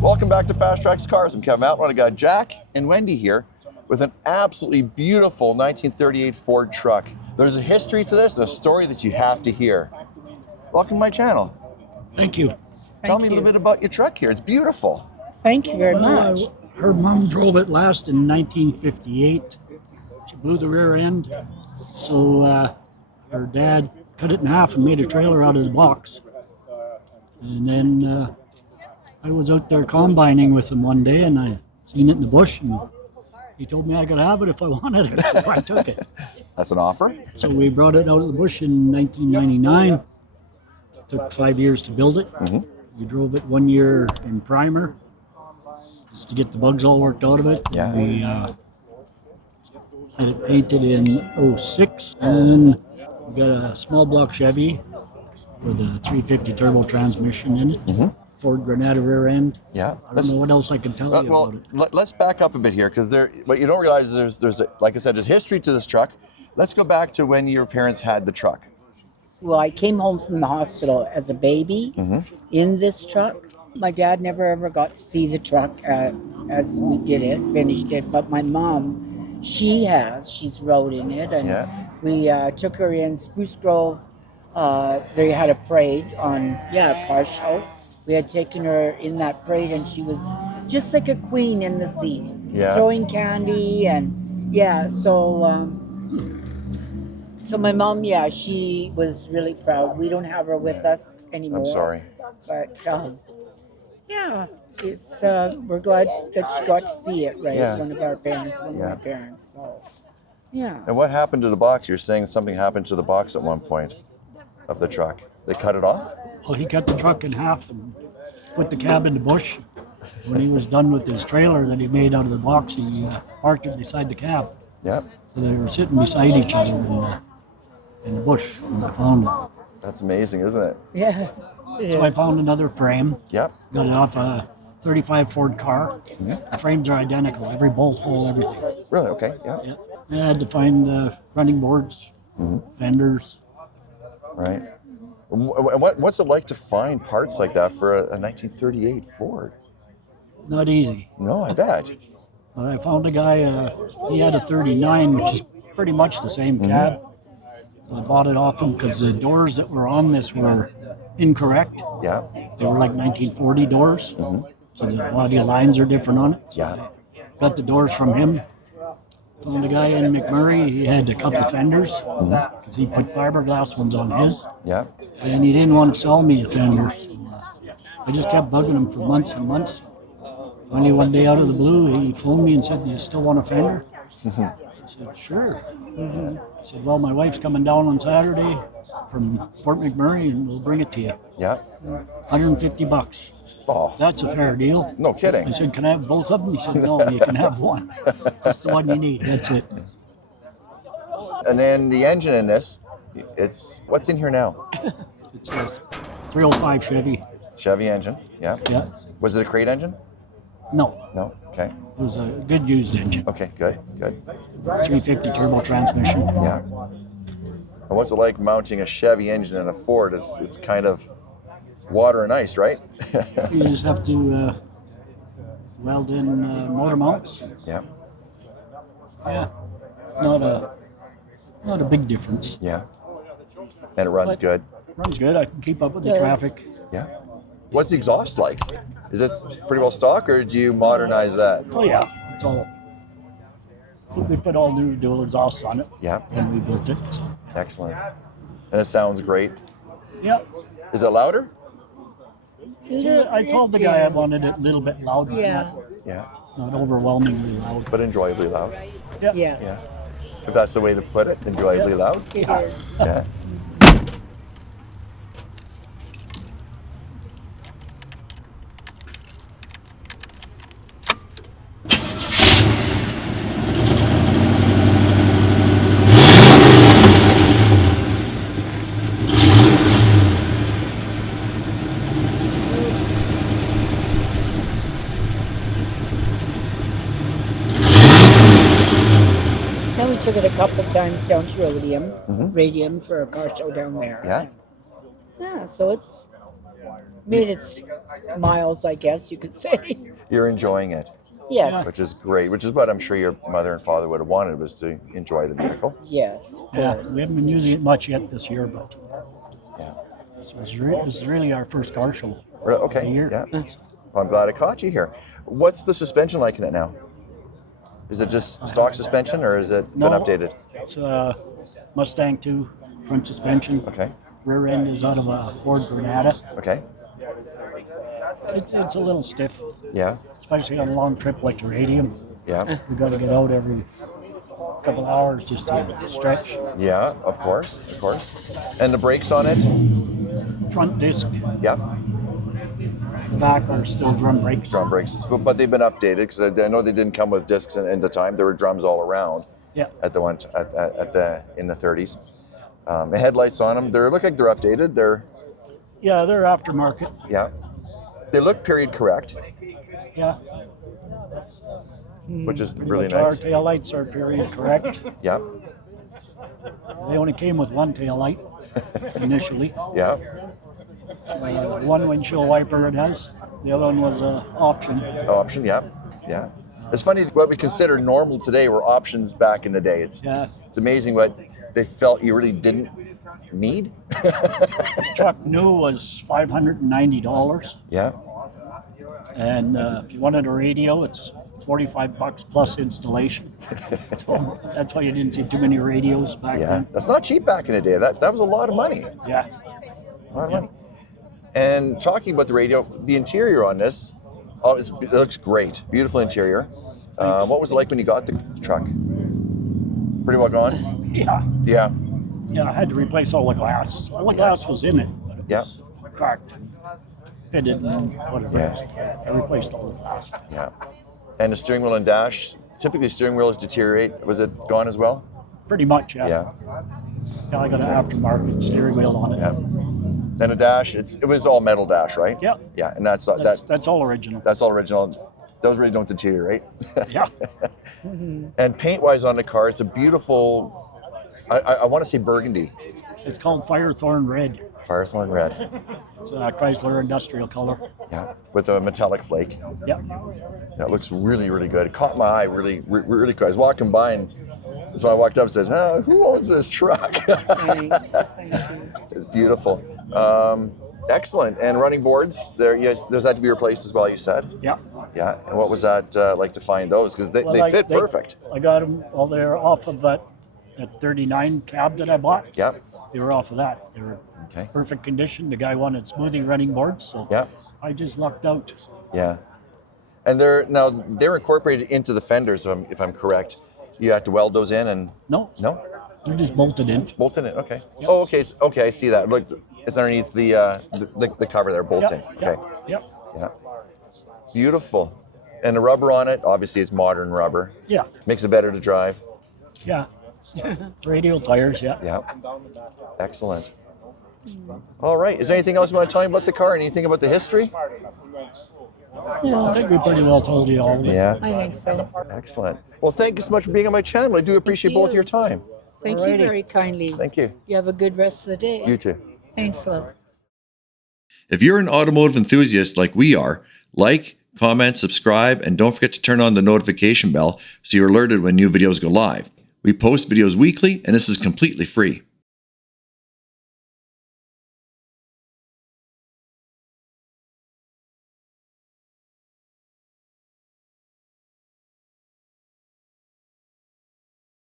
Welcome back to FasTrax Cars. I'm Kevin Matlo, and I got Jack and Wendy here with an absolutely beautiful 1938 Ford truck. There's a history to this and a story that you have to hear. Welcome to my channel. Thank you. Tell me a little bit about your truck here. It's beautiful. Thank you very much. Her mom drove it last in 1958. She blew the rear end, so her dad cut it in half and made a trailer out of the box. And then I was out there combining with him one day, and I seen it in the bush, and he told me I could have it if I wanted it, so I took it. That's an offer? So we brought it out of the bush in 1999. Took 5 years to build it. We drove it 1 year in primer, just to get the bugs all worked out of it. Yeah. We had it painted in 06, and we got a small block Chevy with a 350 turbo transmission in it. Ford Granada rear end. Yeah. I don't know what else I can tell you about it. Let's back up a bit here, because what you don't realize is there's like I said, there's history to this truck. Let's go back to when your parents had the truck. Well, I came home from the hospital as a baby in this truck. My dad never ever got to see the truck as we did it, finished it. But my mom, she's rode in it. And we took her in Spruce Grove. They had a parade on, a car show. We had taken her in that parade, and she was just like a queen in the seat, throwing candy, and so my mom, she was really proud. We don't have her with us anymore. I'm sorry. But it's we're glad that she got to see it, right? One of our parents, my parents. So And what happened to the box? You're saying something happened to the box at one point of the truck. They cut it off? Well, he cut the truck in half and put the cab in the bush. When he was done with his trailer that he made out of the box, he parked it beside the cab. Yep. So they were sitting beside each other in the bush when I found it. That's amazing, isn't it? yeah. So I found another frame. Yep. Got it off a 35 Ford car. The frames are identical, every bolt hole, everything. Really? Okay. Yeah. Yeah. I had to find running boards, fenders. Right. And what's it like to find parts like that for a 1938 Ford? Not easy. No, I bet. But I found a guy, he had a 39, which is pretty much the same cab. So I bought it off him because the doors that were on this were incorrect. Yeah. They were like 1940 doors. So the body lines are different on it. So Yeah. I got the doors from him. Found a guy in McMurray, he had a couple of fenders because he put fiberglass ones on his. Yeah. And he didn't want to sell me a fender. So I just kept bugging him for months and months. Finally, one day out of the blue, he phoned me and said, "Do you still want a fender?" I said, "Sure." He said, "Well, my wife's coming down on Saturday from Fort McMurray, and we'll bring it to you. Yeah. $150. Oh, That's a fair deal." no kidding. I said, "Can I have both of them?" He said, "No, you can have one. That's the one you need. That's it." And then the engine in this, what's in here now? It's a 305 Chevy. Chevy engine. Yeah. Yeah. Was it a crate engine? No, No. Okay. it was a good used engine. Okay. Good. Good. 350 turbo transmission. Yeah. And what's it like mounting a Chevy engine in a Ford? It's kind of water and ice, right? You just have to weld in motor mounts. Yeah. Yeah, not a big difference. Yeah. And it runs But- good. Runs good. I can keep up with the Yes. traffic. Yeah. What's the exhaust like? Is it pretty well stock, or do you modernize that? Oh yeah, it's all. We put all new dual exhausts on it Yeah. when we built it. So. Excellent. And it sounds great. Yeah. Is it louder? I told the guy I wanted it a little bit louder. Yeah. Yeah. Not overwhelmingly loud. But enjoyably loud. Yeah. Yes. Yeah. If that's the way to put it, enjoyably loud. It is. Yeah. took it a couple of times down to Radium for a car show down there. Yeah. Yeah, so it's made its miles, I guess you could say. You're enjoying it, Yes. which is great, which is what I'm sure your mother and father would have wanted, was to enjoy the vehicle. Yes. Of Yeah, course. we haven't been using it much yet this year, but Yeah. this is really our first car show. Okay. of the year. Yeah. Well, I'm glad I caught you here. What's the suspension like in it now? Is it just stock suspension, or is it been updated? It's Mustang 2 front suspension. Okay. Rear end is out of a Ford Granada. Okay. It's a little stiff, Yeah. especially on a long trip like the Radium. Yeah. We got to get out every couple of hours just to stretch. Yeah. Of course. Of course. And the brakes on it? Front disc, Yeah. the back are still drum brakes. Drum brakes, but they've been updated, because I know they didn't come with discs in the time. There were drums all around. Yeah. At the one in the 30s. The headlights on them, they look like they're updated. They're aftermarket. Yeah. They look period correct, Yeah. which is Pretty really much our nice. tail lights are period correct. Yeah. They only came with one tail light initially. Yeah. One windshield wiper it has. The other one was an option. Option. Yeah. Yeah. It's funny, what we consider normal today were options back in the day. It's amazing what they felt you really didn't need. This truck new was $590. Yeah. And if you wanted a radio, it's $45 plus installation. So that's why you didn't see too many radios back Yeah. then. That's not cheap back in the day. That was a lot of money. Yeah. A lot of money. And talking about the radio, the interior on this, it looks great. Beautiful interior. What was it like when you got the truck? Pretty well gone? Yeah. Yeah. Yeah, I had to replace all the glass. All the glass was in it, but it was cracked. Pitted and whatever. Yeah. I replaced all the glass. Yeah. And the steering wheel and dash, typically steering wheels deteriorate. Was it gone as well? Pretty much, yeah. Yeah. Yeah, I got an aftermarket steering wheel on it. Yeah. And a dash, it was all metal dash, right? Yeah. Yeah, and that's all original. That's all original. Those really don't deteriorate. Yeah. And paint-wise on the car, it's a beautiful, I want to say burgundy. It's called Firethorn Red. Firethorn red. It's a Chrysler industrial color. Yeah, with a metallic flake. Yeah. That looks really, really good. It caught my eye really, really good. I was walking by, and so I walked up and says, who owns this truck? Nice. Thank you. It's beautiful. Excellent. And running boards, those had to be replaced as well, you said? Yeah. Yeah. And what was that like to find those? Because they fit perfect. I got them, well, they're off of that 39 cab that I bought. Yeah. They were off of that. They were perfect condition. The guy wanted smoothing running boards, so I just lucked out. Yeah. And they're incorporated into the fenders, if I'm correct. You have to weld those in and... No. No? They're just bolted in. Bolted in, okay. Yep. Oh, okay. Okay, I see that. Look, it's underneath the cover there, bolts in. Okay. Yep. Yeah. Beautiful. And the rubber on it, obviously it's modern rubber. Yeah. Makes it better to drive. Yeah. Radial tires, yeah. Yeah. Excellent. All right. Is there anything else you want to tell me about the car? Anything about the history? Yeah, I think we pretty well told you all of it. Yeah. I think so. Excellent. Well, thank you so much for being on my channel. I do appreciate both your time. Thank you Alrighty. very kindly. Thank you. You have a good rest of the day. You too. Thanks, love. If you're an automotive enthusiast like we are, like, comment, subscribe, and don't forget to turn on the notification bell so you're alerted when new videos go live. We post videos weekly, and this is completely free.